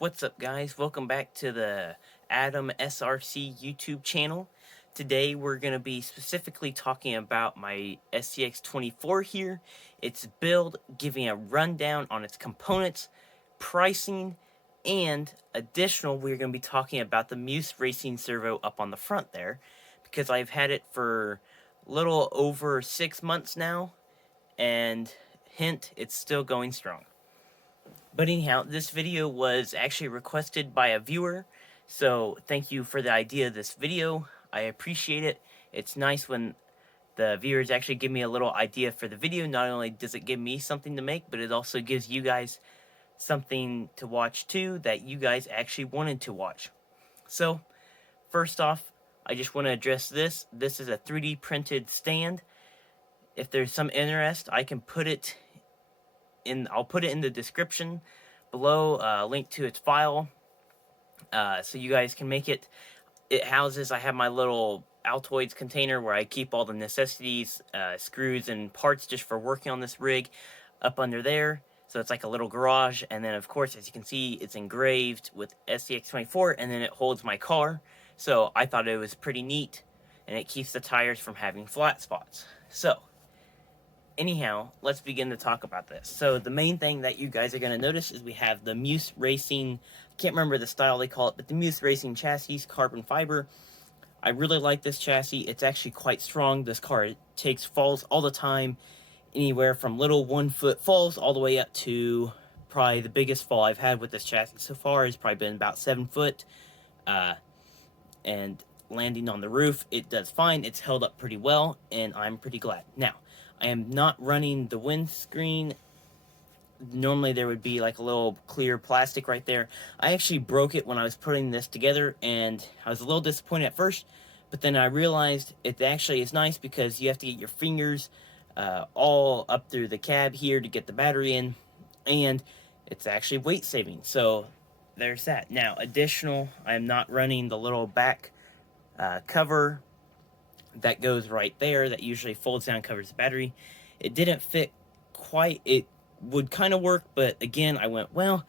What's up, guys? Welcome back to the Adam SRC YouTube channel. Today we're going to be specifically talking about my Scx24 here, its build, giving a rundown on its components, pricing, and additional we're going to be talking about the Muse Racing servo up on the front there, because I've had it for a little over 6 months now, and hint, it's still going strong. But anyhow, this video was actually requested by a viewer, so thank you for the idea of this video. I appreciate it. It's nice when the viewers actually give me a little idea for the video. Not only does it give me something to make, but it also gives you guys something to watch too that you guys actually wanted to watch. So, first off, I just want to address this. This is a 3D printed stand. If there's some interest, I can put it I'll put it in the description below, a link to its file, so you guys can make it. It houses, I have my little Altoids container where I keep all the necessities, screws and parts just for working on this rig up under there. So it's like a little garage, and then of course, as you can see, it's engraved with Scx24, and then it holds my car. So I thought it was pretty neat, and it keeps the tires from having flat spots. So anyhow, let's begin to talk about this. So the main thing that you guys are going to notice is we have the Muse Racing, I can't remember the style they call it, but the Muse Racing chassis, carbon fiber. I really like this chassis. It's actually quite strong. This car takes falls all the time, anywhere from little 1-foot falls all the way up to probably the biggest fall I've had with this chassis so far has probably been about 7 foot. And landing on the roof, it does fine. It's held up pretty well, and I'm pretty glad. Now, I am not running the windscreen. Normally there would be like a little clear plastic right there. I actually broke it when I was putting this together, and I was a little disappointed at first, but then I realized it actually is nice because you have to get your fingers all up through the cab here to get the battery in, and it's actually weight saving. So there's that. Now, additional, I am not running the little back cover that goes right there that usually folds down, covers the battery. It didn't fit quite. It would kind of work, but again, I went, well,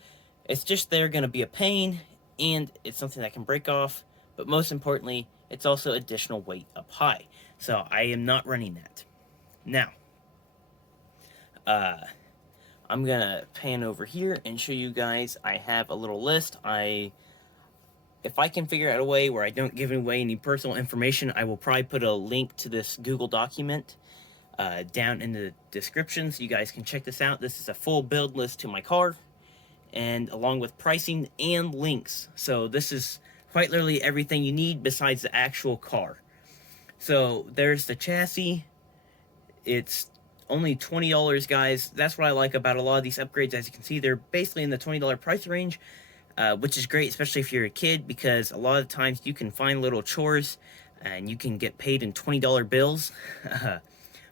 it's just they're going to be a pain, and it's something that can break off, but most importantly, it's also additional weight up high. So I am not running that. Now, I'm going to pan over here and show you guys. I have a little list. If I can figure out a way where I don't give away any personal information, I will probably put a link to this Google document down in the description so you guys can check this out. This is a full build list to my car, and along with pricing and links. So this is quite literally everything you need besides the actual car. So there's the chassis. It's only $20, guys. That's what I like about a lot of these upgrades. As you can see, they're basically in the $20 price range. Which is great, especially if you're a kid, because a lot of times you can find little chores and you can get paid in $20 bills,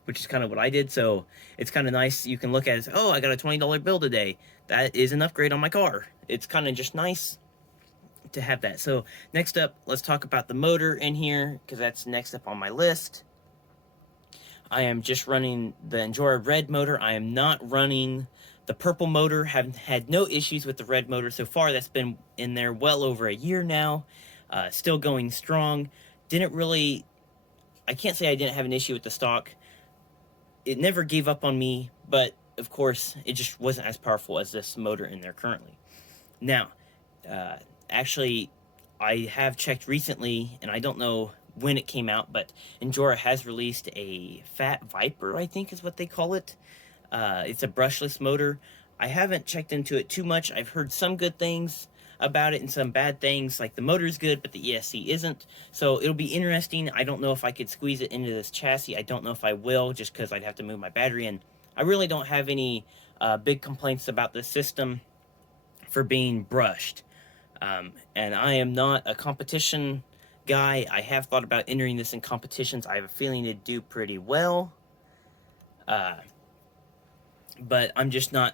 which is kind of what I did. So it's kind of nice. You can look at it as, oh, I got a $20 bill today. That is an upgrade on my car. It's kind of just nice to have that. So next up, let's talk about the motor in here, because that's next up on my list. I am just running the Endura red motor. I am not running the purple motor. Have had no issues with the red motor so far. That's been in there well over a year now. Still going strong. I can't say I didn't have an issue with the stock. It never gave up on me, but of course, it just wasn't as powerful as this motor in there currently. Now, actually, I have checked recently, and I don't know when it came out, but Endura has released a Fat Viper, I think is what they call it. It's a brushless motor. I haven't checked into it too much. I've heard some good things about it and some bad things, like the motor's good, but the ESC isn't. So it'll be interesting. I don't know if I could squeeze it into this chassis. I don't know if I will, just because I'd have to move my battery in. I really don't have any big complaints about this system for being brushed. And I am not a competition guy. I have thought about entering this in competitions. I have a feeling it'd do pretty well. But I'm just not,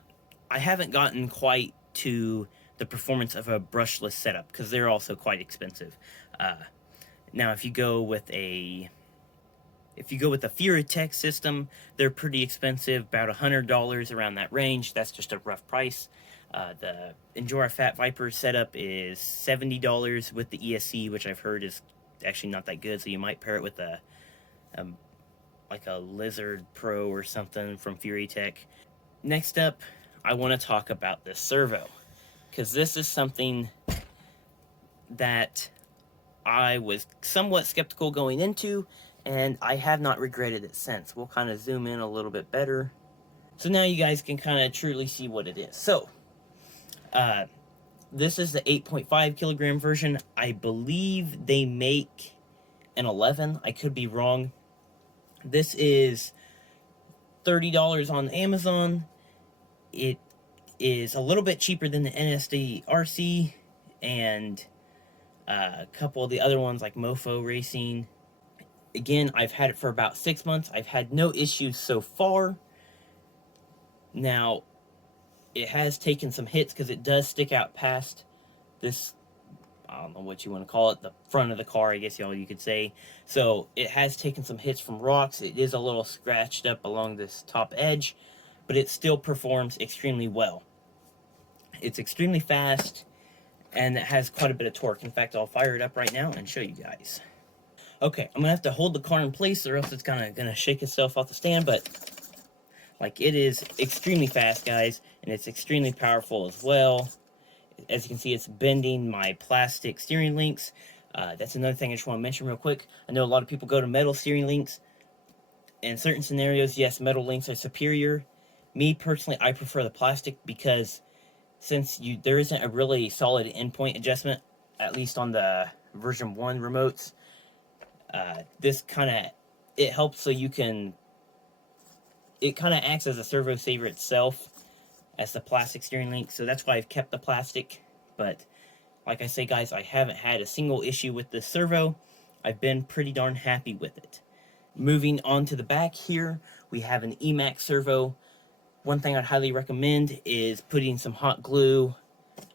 I haven't gotten quite to the performance of a brushless setup, because they're also quite expensive. Now, if you go with a Furatech system, they're pretty expensive, about $100 around that range. That's just a rough price. The Endura Fat Viper setup is $70 with the ESC, which I've heard is actually not that good. So you might pair it with a like a Lizard Pro or something from Fury Tech. Next up, I want to talk about this servo, because this is something that I was somewhat skeptical going into, and I have not regretted it since. We'll kind of zoom in a little bit better. So now you guys can kind of truly see what it is. So, this is the 8.5 kilogram version. I believe they make an 11. I could be wrong. This is $30 on Amazon. It is a little bit cheaper than the NSD RC and a couple of the other ones like Mofo Racing. Again, I've had it for about 6 months. I've had no issues so far. Now, it has taken some hits because it does stick out past this, I don't know what you want to call it, the front of the car, I guess you could say. So it has taken some hits from rocks. It is a little scratched up along this top edge, but it still performs extremely well. It's extremely fast, and it has quite a bit of torque. In fact, I'll fire it up right now and show you guys. Okay, I'm going to have to hold the car in place or else it's kind of going to shake itself off the stand, but like, it is extremely fast, guys, and it's extremely powerful as well. As you can see, it's bending my plastic steering links. That's another thing I just want to mention real quick. I know a lot of people go to metal steering links. In certain scenarios, yes, metal links are superior. Me, personally, I prefer the plastic because since there isn't a really solid endpoint adjustment, at least on the version 1 remotes, this kind of, it helps so you can, it kind of acts as a servo saver itself as the plastic steering link, so that's why I've kept the plastic. But like I say, guys, I haven't had a single issue with this servo. I've been pretty darn happy with it. Moving on to the back here, we have an Emax servo. One thing I'd highly recommend is putting some hot glue.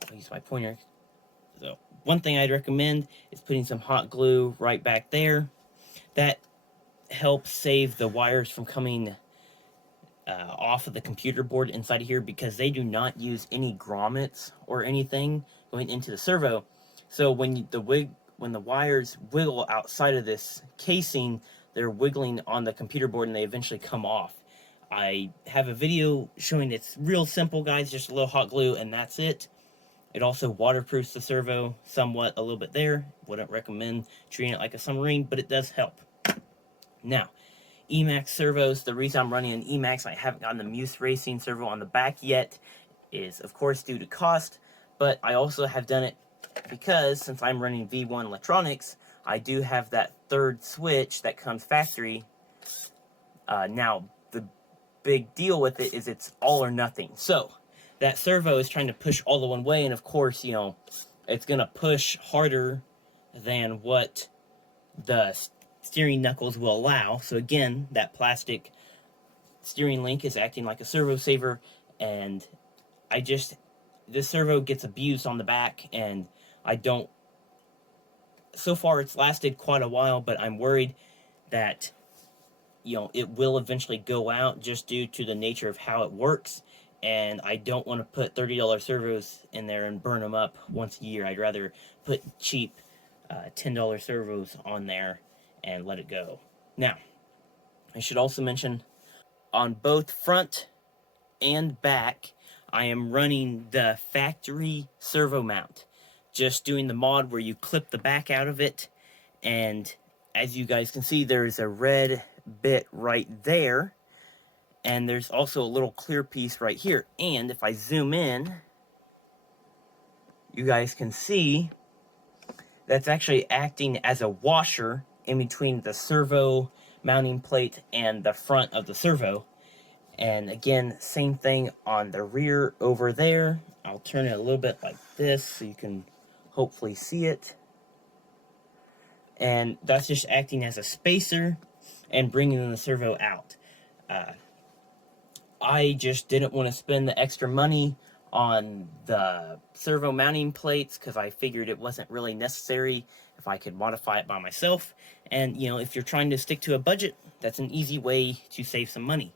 I'll use my pointer. So one thing I'd recommend is putting some hot glue right back there. That helps save the wires from coming off of the computer board inside of here, because they do not use any grommets or anything going into the servo. So when the wires wiggle outside of this casing, they're wiggling on the computer board and they eventually come off. I have a video showing it's real simple, guys, just a little hot glue and that's it. It also waterproofs the servo somewhat, a little bit there. Wouldn't recommend treating it like a submarine, but it does help. Now, Emax servos, the reason I'm running an Emax, I haven't gotten the Muse Racing servo on the back yet, is of course due to cost, but I also have done it because since I'm running V1 electronics, I do have that third switch that comes factory. Now, the big deal with it is it's all or nothing. So, that servo is trying to push all the one way, and of course, you know, it's going to push harder than what the steering knuckles will allow. So again, that plastic steering link is acting like a servo saver, and this servo gets abused on the back, and so far it's lasted quite a while, but I'm worried that, you know, it will eventually go out just due to the nature of how it works, and I don't want to put $30 servos in there and burn them up once a year. I'd rather put cheap $10 servos on there and let it go. Now, I should also mention, on both front and back, I am running the factory servo mount. Just doing the mod where you clip the back out of it, and as you guys can see, there's a red bit right there, and there's also a little clear piece right here. And if I zoom in, you guys can see that's actually acting as a washer in between the servo mounting plate and the front of the servo. And again, same thing on the rear over there. I'll turn it a little bit like this so you can hopefully see it. And that's just acting as a spacer and bringing the servo out. I just didn't want to spend the extra money on the servo mounting plates because I figured it wasn't really necessary if I could modify it by myself. And, you know, if you're trying to stick to a budget, that's an easy way to save some money.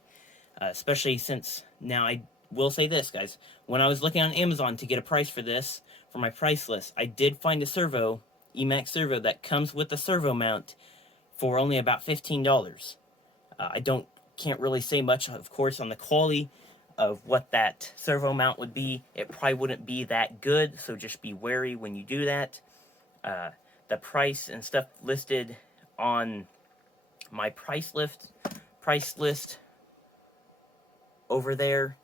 Especially since now I will say this, guys. When I was looking on Amazon to get a price for this, for my price list, I did find a servo, Emax servo, that comes with a servo mount for only about $15. Can't really say much, of course, on the quality of what that servo mount would be. It probably wouldn't be that good, so just be wary when you do that. The price and stuff listed on my price list over there,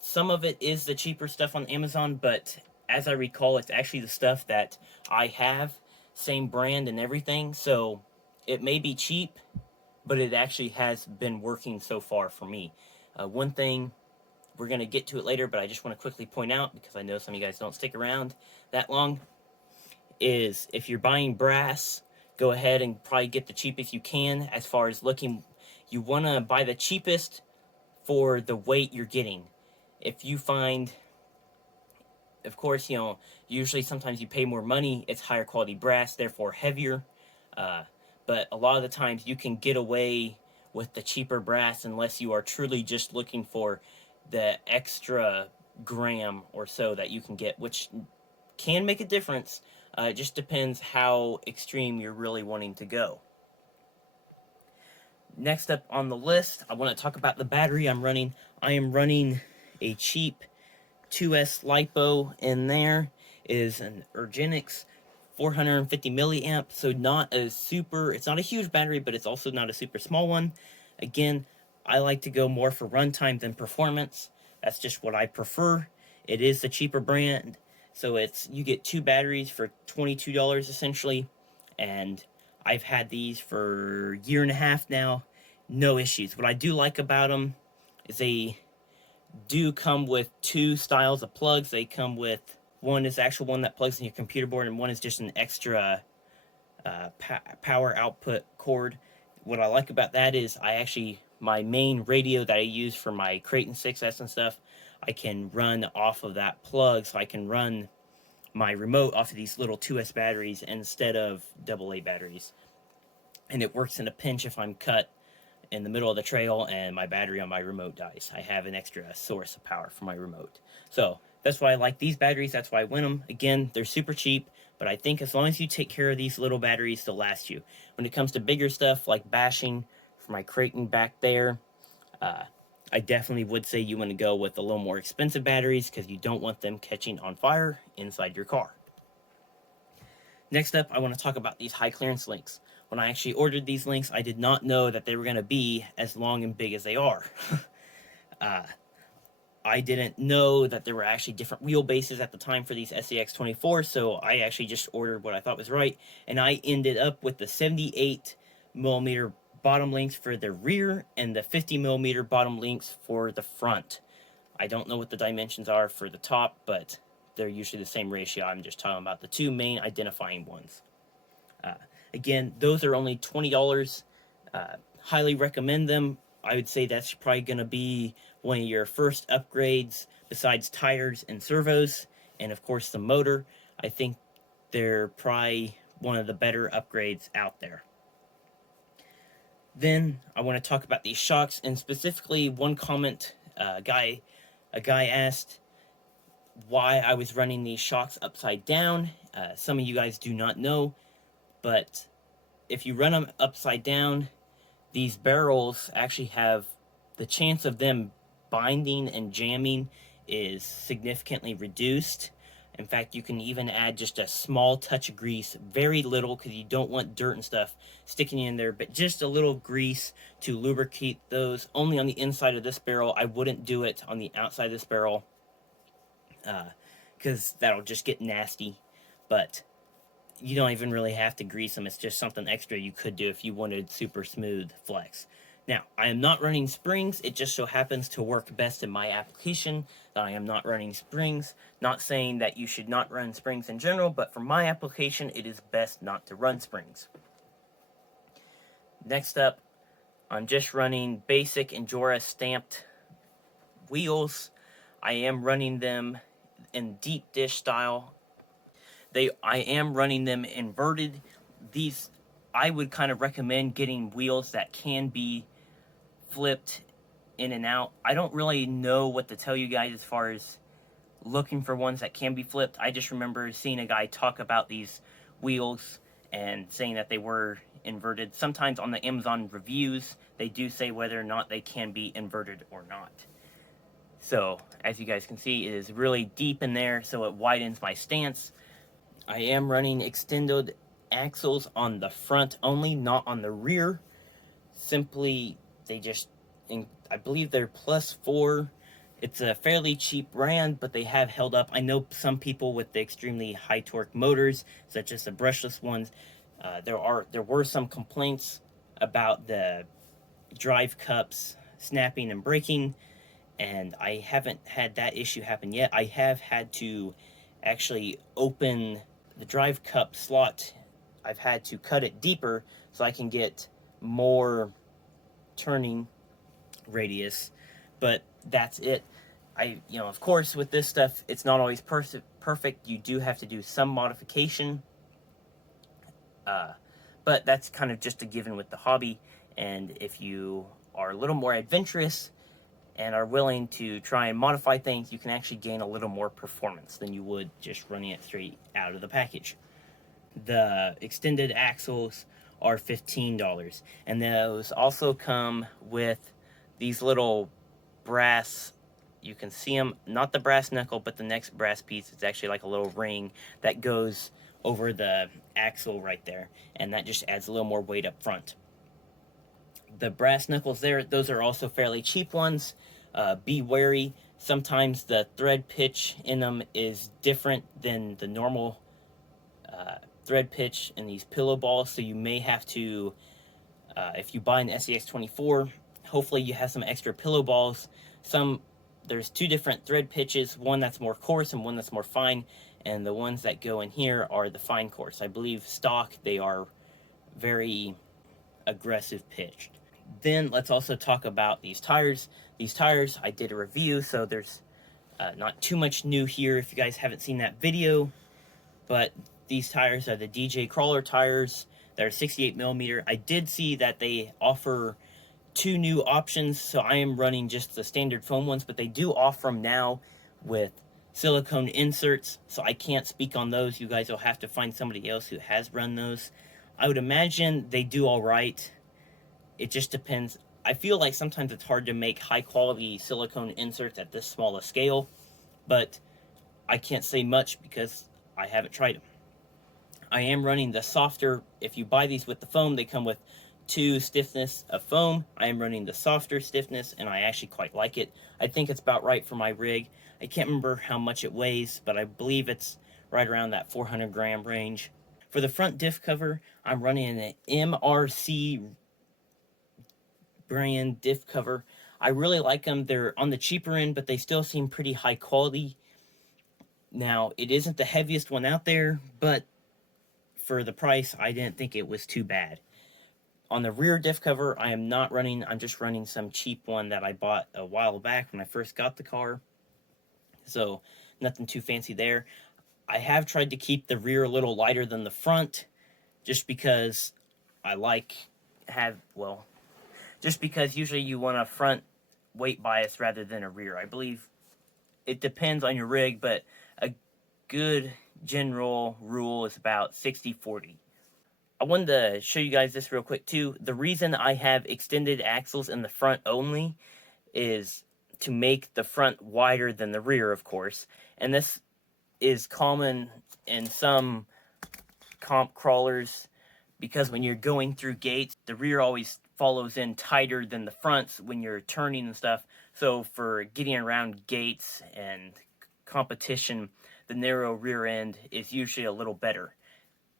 some of it is the cheaper stuff on Amazon, but as I recall, it's actually the stuff that I have, same brand and everything, so it may be cheap, but it actually has been working so far for me. One thing, we're going to get to it later, but I just want to quickly point out, because I know some of you guys don't stick around that long, is if you're buying brass, go ahead and probably get the cheapest you can. As far as looking, you want to buy the cheapest for the weight you're getting. If you find, of course, usually sometimes you pay more money, it's higher quality brass, therefore heavier. But a lot of the times you can get away with the cheaper brass unless you are truly just looking for the extra gram or so that you can get, which can make a difference. It just depends how extreme you're really wanting to go. Next up on the list, I want to talk about the battery I'm running. I am running a cheap 2S LiPo in there. It is an Ergenix 450 milliamp, so it's not a huge battery, but it's also not a super small one. Again, I like to go more for runtime than performance. That's just what I prefer. It is the cheaper brand, so you get 2 batteries for $22 essentially, and I've had these for a year and a half now, no issues. What I do like about them is they do come with 2 styles of plugs. They come with, one is the actual one that plugs in your computer board, and one is just an extra power output cord. What I like about that is my main radio that I use for my Creighton 6S and stuff, I can run off of that plug, so I can run my remote off of these little 2S batteries instead of AA batteries. And it works in a pinch if I'm cut in the middle of the trail and my battery on my remote dies. I have an extra source of power for my remote. So that's why I like these batteries. That's why I win them. Again, they're super cheap, but I think as long as you take care of these little batteries, they'll last you. When it comes to bigger stuff like bashing for my Creighton back there, I definitely would say you want to go with a little more expensive batteries because you don't want them catching on fire inside your car. Next up, I want to talk about these high clearance links. When I actually ordered these links, I did not know that they were going to be as long and big as they are. I didn't know that there were actually different wheelbases at the time for these Scx24, so I actually just ordered what I thought was right, and I ended up with the 78mm bottom links for the rear and the 50mm bottom links for the front. I don't know what the dimensions are for the top, but they're usually the same ratio. I'm just talking about the 2 main identifying ones. Again, those are only $20. Highly recommend them. I would say that's probably going to be one of your first upgrades besides tires and servos, and of course the motor. I think they're probably one of the better upgrades out there. Then I want to talk about these shocks, and specifically one comment a guy asked why I was running these shocks upside down. Some of you guys do not know, but if you run them upside down, these barrels actually have the chance of them binding and jamming is significantly reduced. In fact, you can even add just a small touch of grease, very little, because you don't want dirt and stuff sticking in there, but just a little grease to lubricate those. Only on the inside of this barrel. I wouldn't do it on the outside of this barrel, because that'll just get nasty. But you don't even really have to grease them. It's just something extra you could do if you wanted super smooth flex. Now, I am not running springs. It just so happens to work best in my application that I am not running springs. Not saying that you should not run springs in general, but for my application, it is best not to run springs. Next up, I'm just running basic Endura stamped wheels. I am running them in deep dish style. I am running them inverted. I would kind of recommend getting wheels that can be flipped in and out. I don't really know what to tell you guys as far as looking for ones that can be flipped. I just remember seeing a guy talk about these wheels and saying that they were inverted. Sometimes on the Amazon reviews, they do say whether or not they can be inverted or not. So, as you guys can see, it is really deep in there, so it widens my stance. I am running extended axles on the front only, not on the rear. Simply, I believe they're +4. It's a fairly cheap brand, but they have held up. I know some people with the extremely high torque motors, such as the brushless ones, there were some complaints about the drive cups snapping and breaking, and I haven't had that issue happen yet. I have had to actually open the drive cup slot. I've had to cut it deeper so I can get more turning radius, but that's it. Of course, with this stuff, it's not always perfect. You do have to do some modification, but that's kind of just a given with the hobby. And if you are a little more adventurous and are willing to try and modify things, you can actually gain a little more performance than you would just running it straight out of the package. The extended axles are $15, and those also come with these little brass, you can see them, not the brass knuckle, but the next brass piece. It's actually like a little ring that goes over the axle right there, and that just adds a little more weight up front. The brass knuckles there, those are also fairly cheap ones. Be wary, sometimes the thread pitch in them is different than the normal thread pitch in these pillow balls, so you may have to, if you buy an Scx24, hopefully you have some extra pillow balls. There's two different thread pitches, one that's more coarse and one that's more fine, and the ones that go in here are the fine coarse. I believe stock, they are very aggressive pitched. Then let's also talk about these tires. These tires, I did a review, so there's not too much new here if you guys haven't seen that video, but these tires are the DJ Crawler tires. They're 68mm. I did see that they offer two new options, so I am running just the standard foam ones, but they do offer them now with silicone inserts, so I can't speak on those. You guys will have to find somebody else who has run those. I would imagine they do all right. It just depends. I feel like sometimes it's hard to make high quality silicone inserts at this small a scale, but I can't say much because I haven't tried them. I am running the softer. If you buy these with the foam, they come with 2 stiffness of foam. I am running the softer stiffness, and I actually quite like it. I think it's about right for my rig. I can't remember how much it weighs, but I believe it's right around that 400 gram range. For the front diff cover, I'm running an MRC brand diff cover. I really like them. They're on the cheaper end, but they still seem pretty high quality. Now, it isn't the heaviest one out there, but for the price, I didn't think it was too bad. On the rear diff cover, I'm just running some cheap one that I bought a while back when I first got the car. So, nothing too fancy there. I have tried to keep the rear a little lighter than the front, just because just because usually you want a front weight bias rather than a rear. I believe it depends on your rig, but a good general rule is about 60-40. I wanted to show you guys this real quick too. The reason I have extended axles in the front only is to make the front wider than the rear, of course. And this is common in some comp crawlers, because when you're going through gates, the rear always follows in tighter than the fronts when you're turning and stuff. So for getting around gates and competition, the narrow rear end is usually a little better.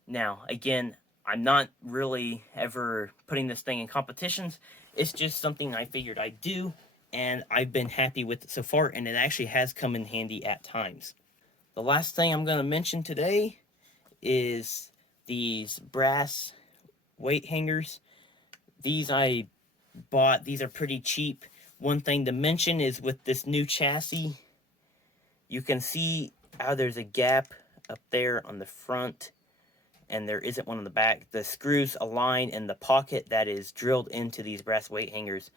Now, again, I'm not really ever putting this thing in competitions. It's just something I figured I'd do, and I've been happy with it so far, and it actually has come in handy at times. The last thing I'm going to mention today is these brass weight hangers. These I bought. These are pretty cheap. One thing to mention is with this new chassis, you can see how there's a gap up there on the front, and there isn't one on the back. The screws align in the pocket that is drilled into these brass weight hangers.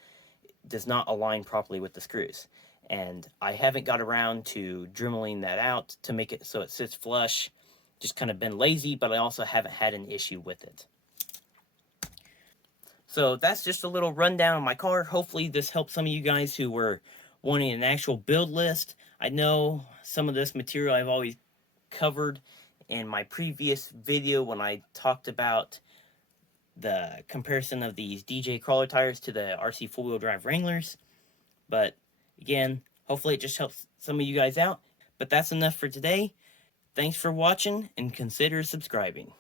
does not align properly with the screws. And I haven't got around to dremeling that out to make it so it sits flush. Just kind of been lazy, but I also haven't had an issue with it. So that's just a little rundown of my car. Hopefully this helped some of you guys who were wanting an actual build list. I know some of this material I've always covered in my previous video when I talked about the comparison of these DJ crawler tires to the RC four-wheel drive Wranglers. But again, hopefully it just helps some of you guys out. But that's enough for today. Thanks for watching and consider subscribing.